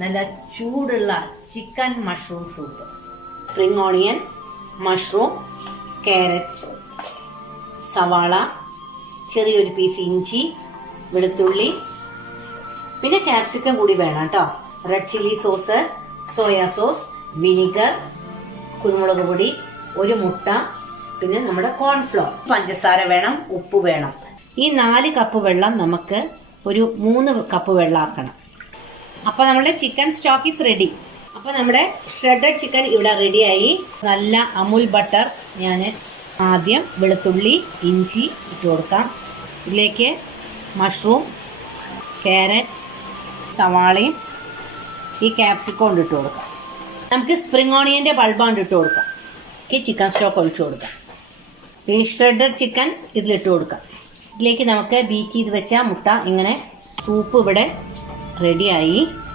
നല്ല ചൂടുള്ള chicken mushroom soup. Spring onion, mushroom, carrot, സവാള, ചെറിയൊരു പീസ് ഇഞ്ചി, വെളുത്തുള്ളി, പിന്നെ ക്യാപ്സിക്കം കൂടി വേണം കേട്ടോ. Red chilli sauce, soya sauce, vinegar, കുരുമുളക് പൊടി, ഒരു മുട്ട, പിന്നെ നമ്മുടെ കോൺഫ്ലോർ, പഞ്ചസാര വേണം, ഉപ്പ് വേണം. ഈ 4 കപ്പ് വെള്ളം നമുക്ക് ഒരു 3 കപ്പ് വെള്ളം ആക്കണം. അപ്പൊ നമ്മുടെ ചിക്കൻ സ്റ്റോക്ക് ഈസ് റെഡി. അപ്പൊ നമ്മുടെ ഷ്രെഡഡ് ചിക്കൻ ഇവിടെ റെഡിയായി. നല്ല അമുൽ ബട്ടർ ഞാൻ ആദ്യം വെളുത്തുള്ളി, ഇഞ്ചി ഇട്ട് കൊടുക്കാം. ഇതിലേക്ക് മഷ്റൂം, ക്യാരറ്റ്, സവാളയും ഈ ക്യാപ്സിക്കം കൊണ്ട് ഇട്ട് കൊടുക്കാം. നമുക്ക് സ്പ്രിംഗ് ഓണിയന്റെ ബൾബാണ്ട് ഇട്ട് കൊടുക്കാം. ഈ ചിക്കൻ സ്റ്റോക്ക് ഒഴിച്ചു കൊടുക്കാം. ഈ ഷ്രെഡഡ് ചിക്കൻ ഇതിലിട്ട് കൊടുക്കാം. ഇതിലേക്ക് നമുക്ക് ബീറ്റ് ചെയ്ത് വെച്ച മുട്ട, ഇങ്ങനെ സൂപ്പ് ഇവിടെ റെഡിയായി.